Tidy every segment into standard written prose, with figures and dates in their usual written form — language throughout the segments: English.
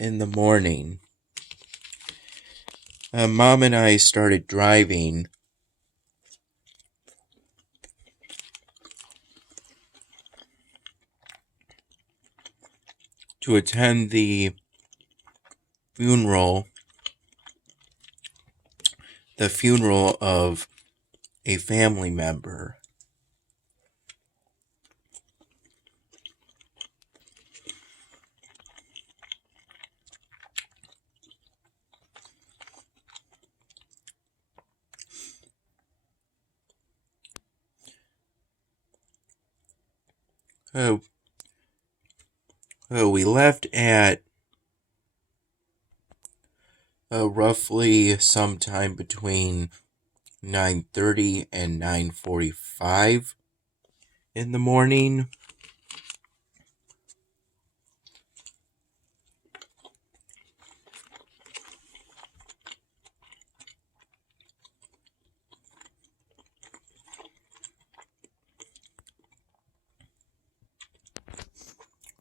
in the morning, Mom and I started driving to attend funeral, the funeral of a family member. We left at roughly sometime between 9:30 and 9:45 in the morning.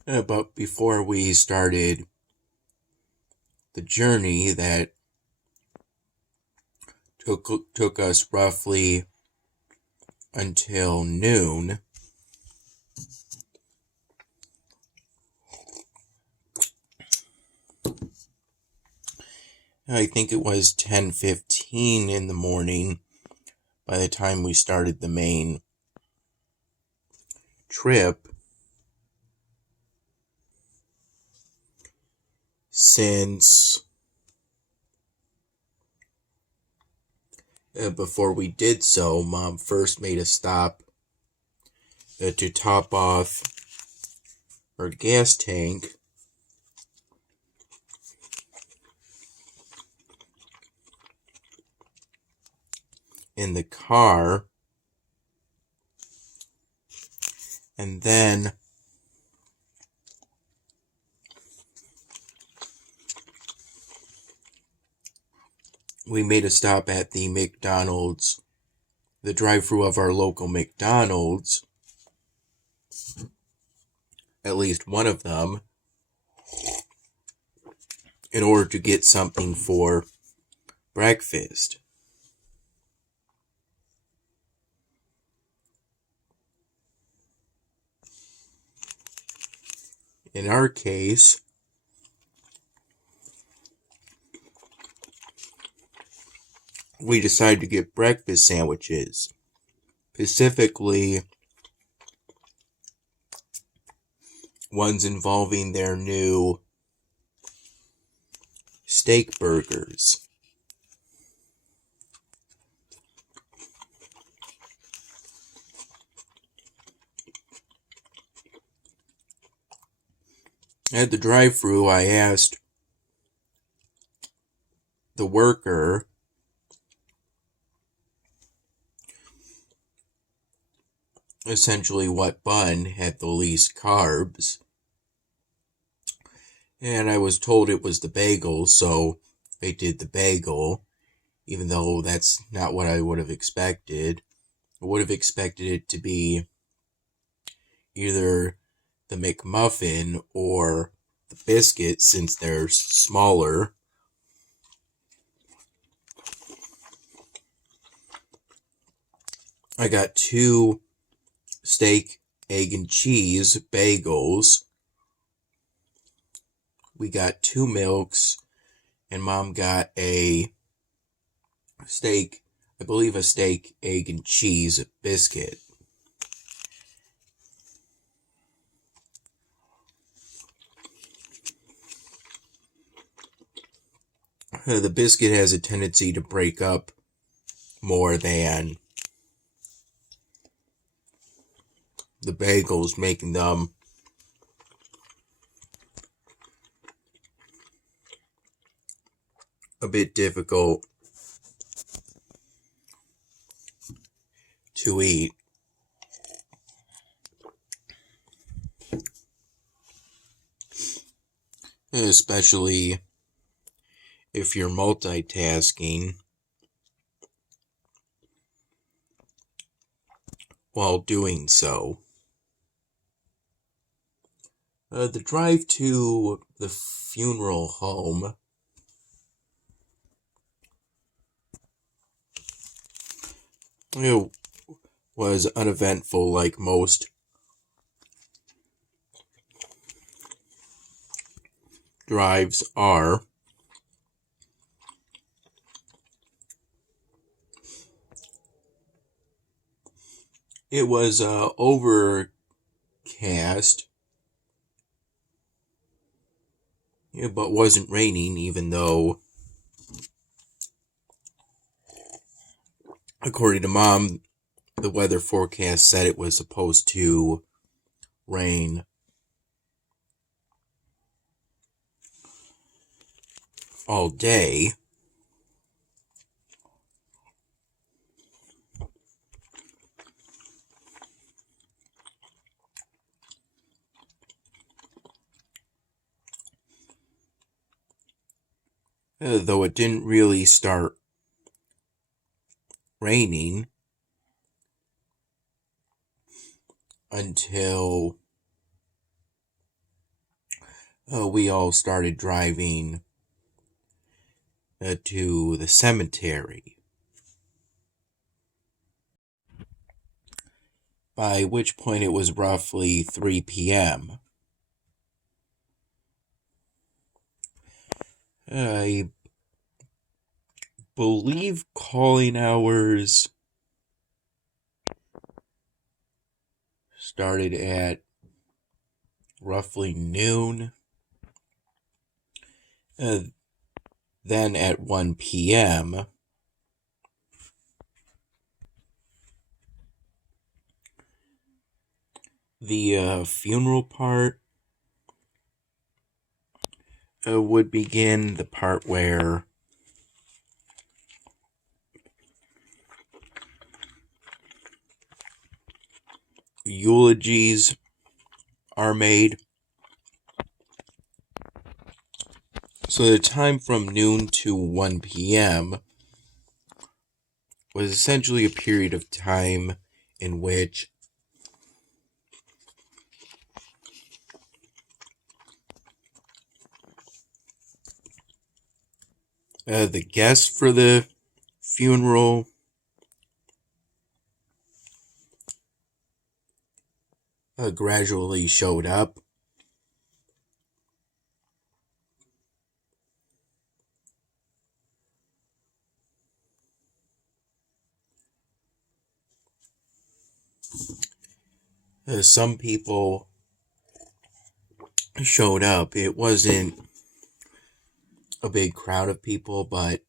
But before we started the journey that took us roughly until noon, I think it was 10:15 in the morning by the time we started the main trip, since before we did so, Mom first made a stop to top off her gas tank in the car, and then we made a stop at the McDonald's, the drive-thru of our local McDonald's, at least one of them, in order to get something for breakfast. In our case, we decided to get breakfast sandwiches, specifically ones involving their new steak burgers. At the drive-thru, I asked the worker essentially what bun had the least carbs, and I was told it was the bagel, so I did the bagel, even though that's not what I would have expected. I would have expected it to be either the McMuffin or the biscuit, since they're smaller. I got 2 steak, egg, and cheese bagels. We got 2 milks, and Mom got a steak, I believe a steak, egg, and cheese biscuit. The biscuit has a tendency to break up more than the bagels, making them a bit difficult to eat. Especially if you're multitasking while doing so. The drive to the funeral home was uneventful, like most drives are. It was overcast, but wasn't raining, even though, according to Mom, the weather forecast said it was supposed to rain all day. Though it didn't really start raining until we all started driving to the cemetery. By which point it was roughly 3 p.m. I believe calling hours started at roughly noon. Then at 1 p.m., the funeral part would begin, the part where eulogies are made. So the time from noon to 1 p.m. was essentially a period of time in which the guests for the funeral gradually showed up. Some people showed up. It wasn't a big crowd of people, but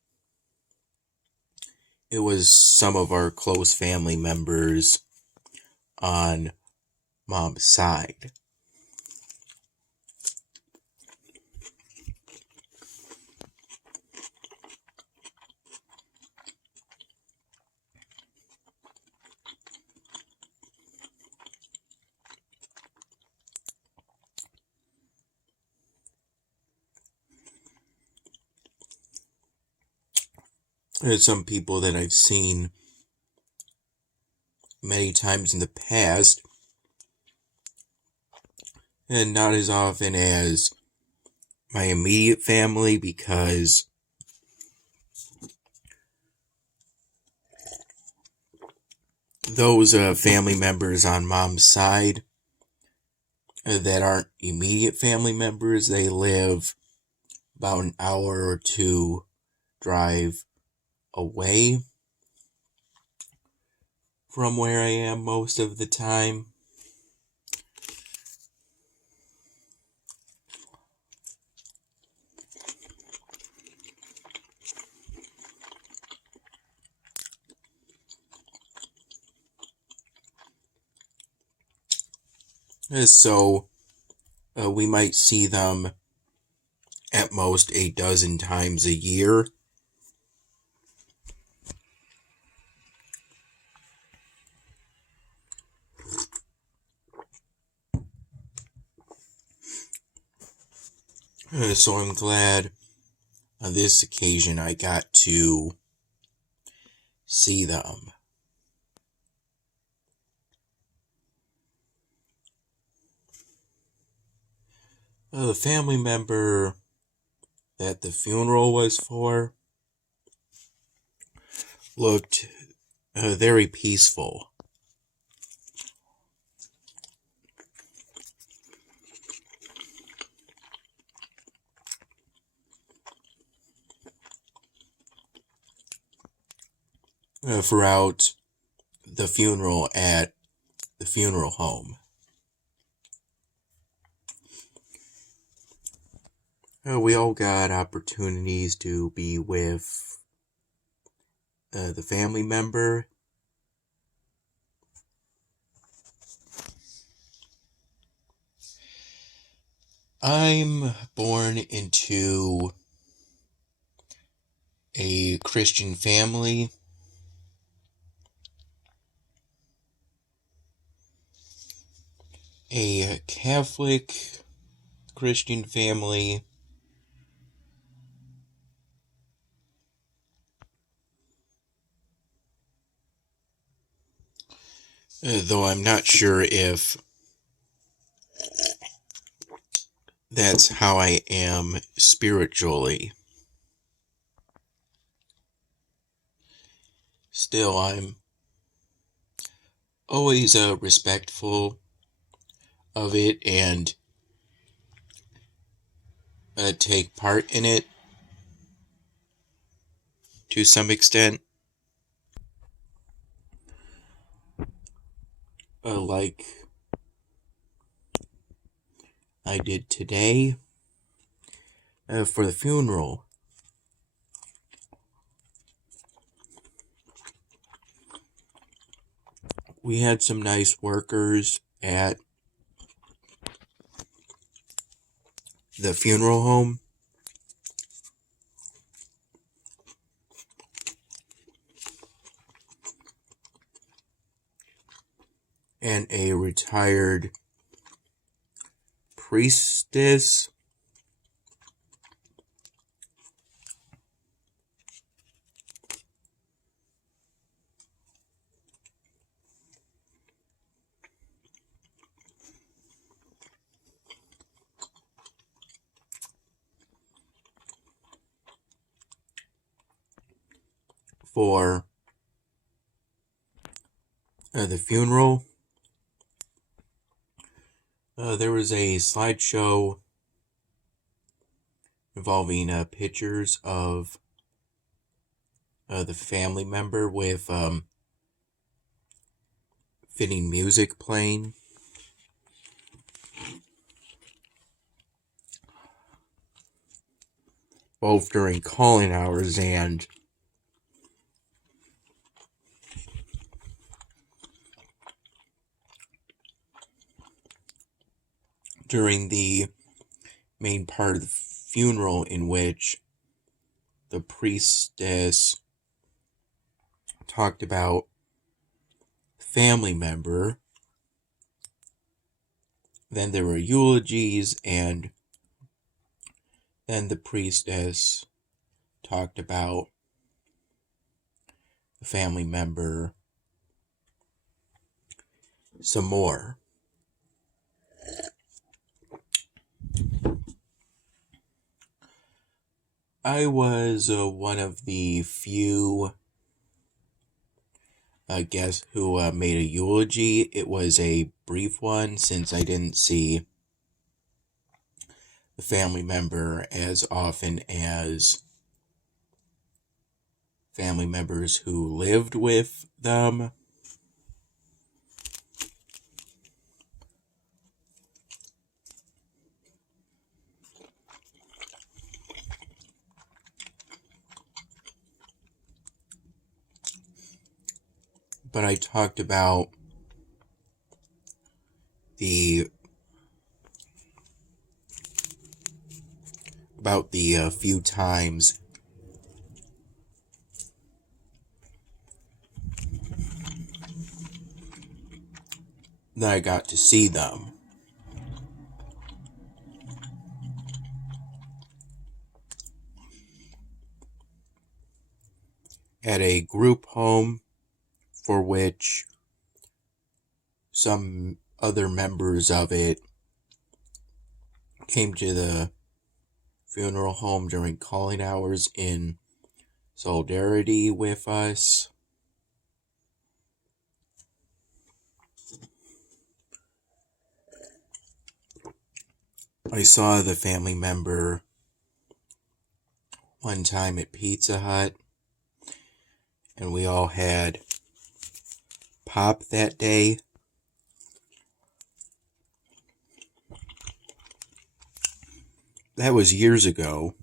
it was some of our close family members on Mom's side. There's some people that I've seen many times in the past, and not as often as my immediate family, because those family members on Mom's side that aren't immediate family members, they live about an hour or two drive away from where I am most of the time. So we might see them at most a dozen times a year. So I'm glad on this occasion I got to see them. The family member that the funeral was for looked very peaceful. Throughout the funeral at the funeral home. We all got opportunities to be with the family member. I'm born into a Christian family. A Catholic Christian family. Though I'm not sure if that's how I am spiritually. Still, I'm always respectful of it and take part in it to some extent. Like I did today for the funeral. We had some nice workers at the funeral home. And a retired priestess. For the funeral. There was a slideshow involving pictures of the family member with fitting music playing. Both during calling hours and during the main part of the funeral, in which the priestess talked about family member. Then there were eulogies, and then the priestess talked about the family member some more. I was one of the few guests who made a eulogy. It was a brief one since I didn't see the family member as often as family members who lived with them. But I talked about the few times that I got to see them. At a group home for which some other members of it came to the funeral home during calling hours in solidarity with us. I saw the family member one time at Pizza Hut, and we all had pop that day. That was years ago.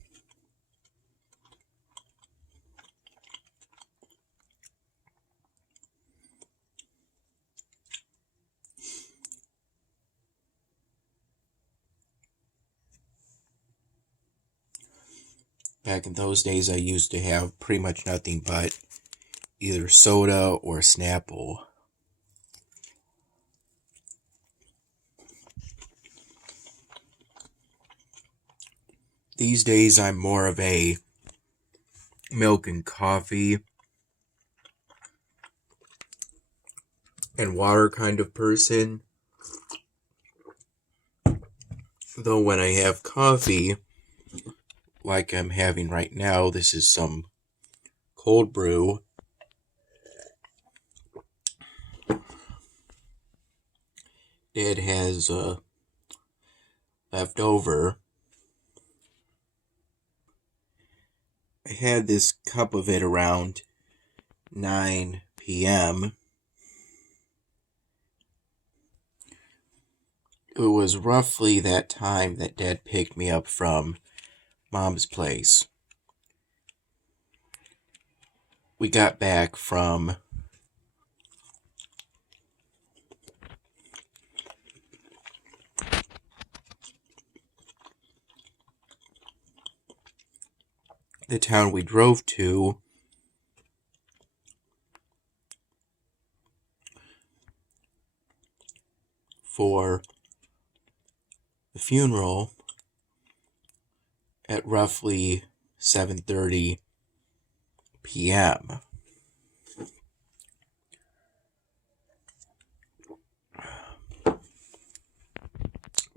Back in those days, I used to have pretty much nothing but either soda or Snapple. These days, I'm more of a milk and coffee and water kind of person. Though when I have coffee, like I'm having right now, this is some cold brew. Dad has left over. I had this cup of it around 9 p.m. It was roughly that time that Dad picked me up from Mom's place. We got back from the town we drove to for the funeral at roughly 7:30 p.m.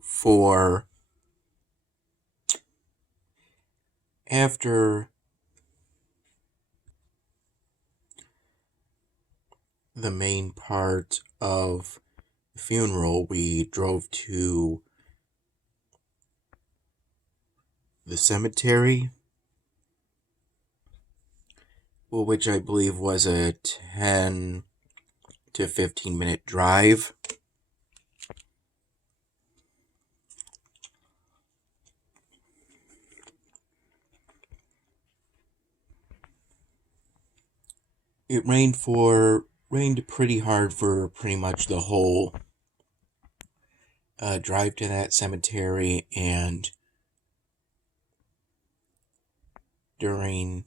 For after the main part of the funeral, we drove to the cemetery, which I believe was a 10 to 15 minute drive. It rained pretty hard for pretty much the whole drive to that cemetery, and during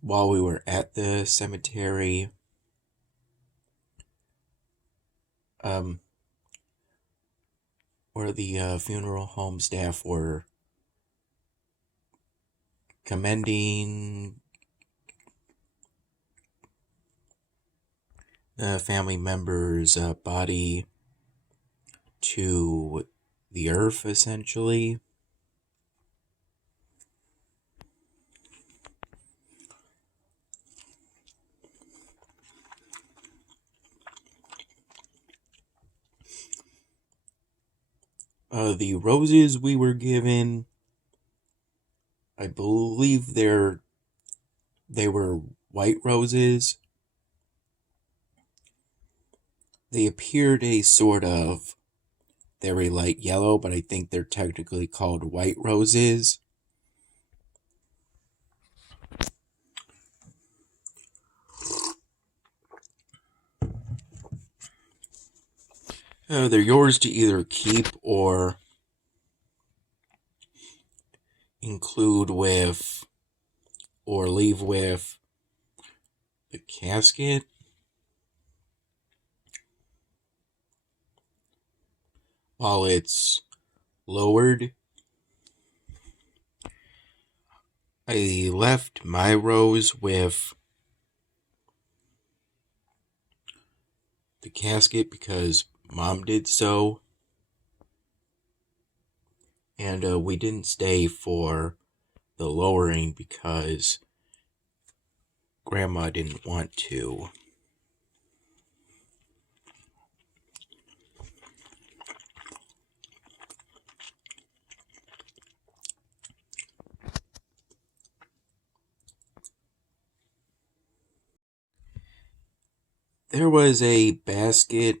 while we were at the cemetery, where the funeral home staff were commending the family member's body to the earth, essentially. The roses we were given, I believe they were white roses. They appeared a sort of very light yellow, but I think they're technically called white roses. They're yours to either keep or include with or leave with the casket. While it's lowered, I left my rose with the casket because Mom did so. And we didn't stay for the lowering because Grandma didn't want to. There was a basket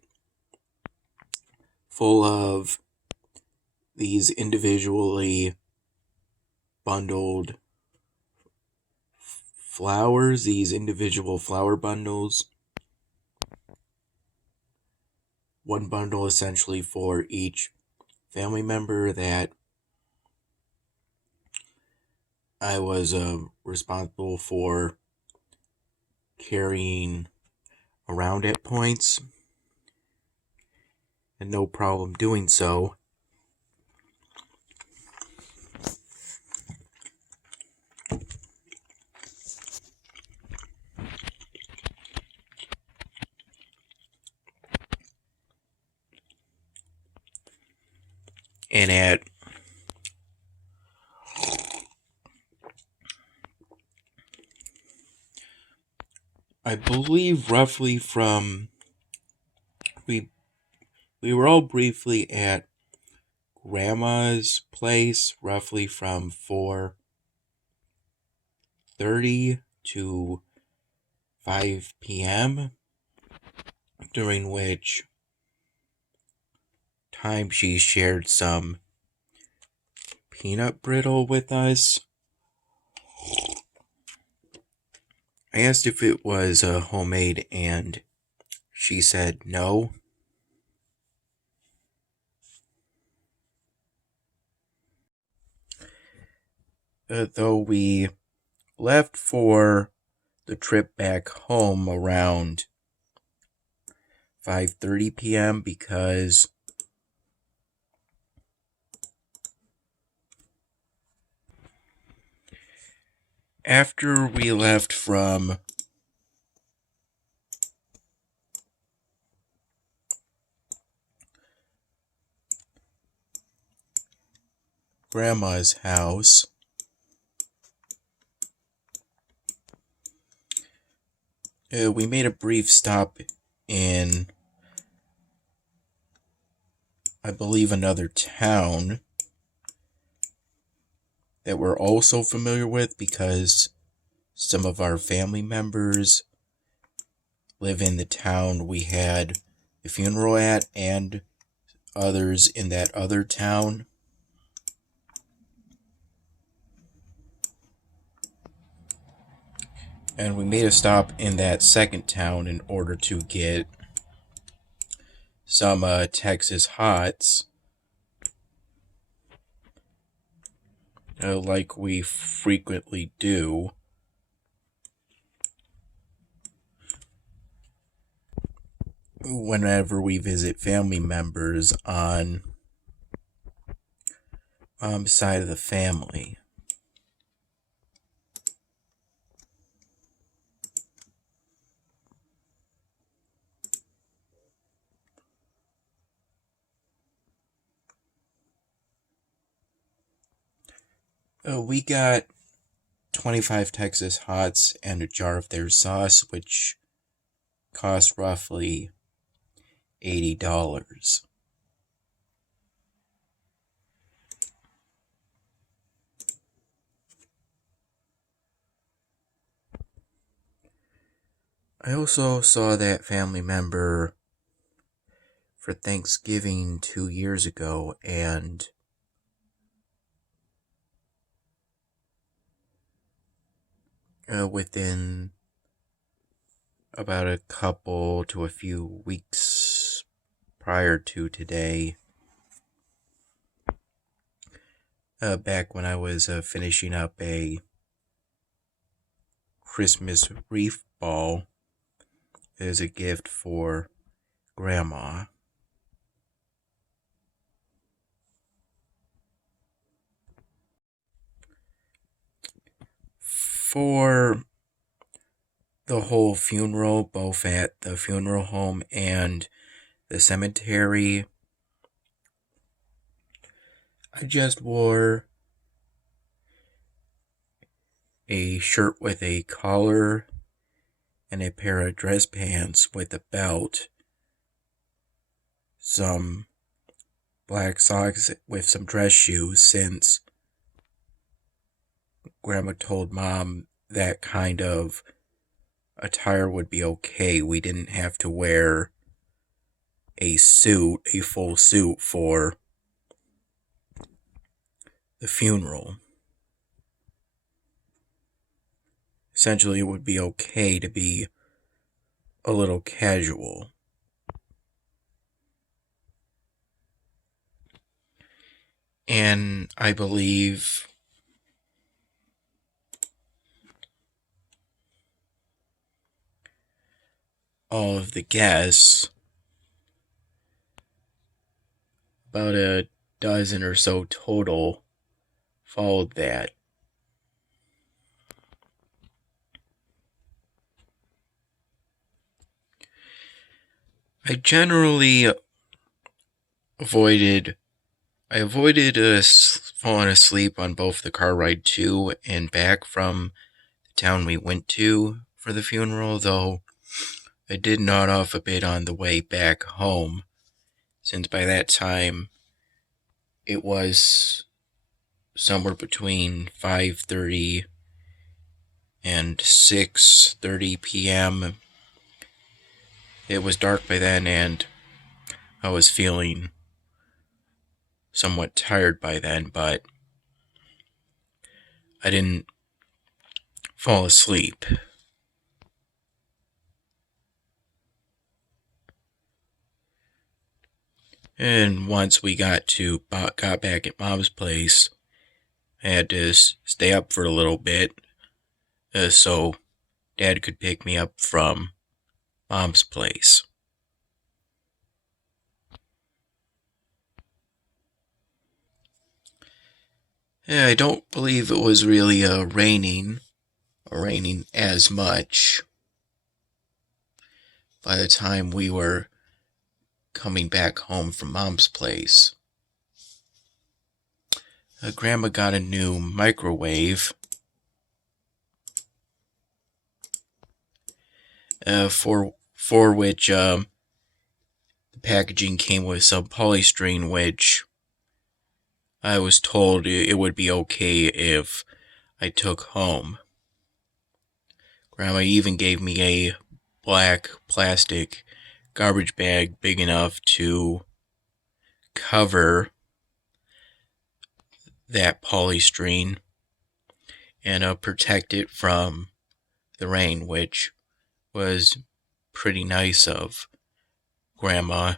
full of these individually bundled flowers, these individual flower bundles. One bundle essentially for each family member that I was responsible for carrying around at points, and no problem doing so. And at I believe roughly from we were all briefly at Grandma's place roughly from 4:30 to 5 p.m., during which time she shared some peanut brittle with us. I asked if it was homemade, and she said no. Though we left for the trip back home around 5:30 p.m. because after we left from Grandma's house, we made a brief stop in, I believe, another town that we're also familiar with because some of our family members live in the town we had the funeral at, and others in that other town. And we made a stop in that second town in order to get some Texas Hots, like we frequently do. Whenever we visit family members on side of the family. We got 25 Texas Hots and a jar of their sauce, which cost roughly $80. I also saw that family member for Thanksgiving 2 years ago, and within about a couple to a few weeks prior to today, back when I was finishing up a Christmas wreath ball as a gift for Grandma. For the whole funeral, both at the funeral home and the cemetery. I just wore a shirt with a collar and a pair of dress pants with a belt, some black socks with some dress shoes, since Grandma told Mom that kind of attire would be okay. We didn't have to wear a full suit for the funeral. Essentially, it would be okay to be a little casual. And I believe all of the guests, about a dozen or so total, followed that. I generally avoided falling asleep on both the car ride to and back from the town we went to for the funeral, though I did nod off a bit on the way back home, since by that time it was somewhere between 5:30 and 6:30 p.m. It was dark by then, and I was feeling somewhat tired by then, but I didn't fall asleep. And once we got back at Mom's place, I had to stay up for a little bit, so Dad could pick me up from Mom's place. Yeah, I don't believe it was really raining as much by the time we were coming back home from Mom's place. Grandma got a new microwave for which the packaging came with some polystyrene, which I was told it would be okay if I took home. Grandma even gave me a black plastic garbage bag big enough to cover that polystyrene and protect it from the rain, which was pretty nice of Grandma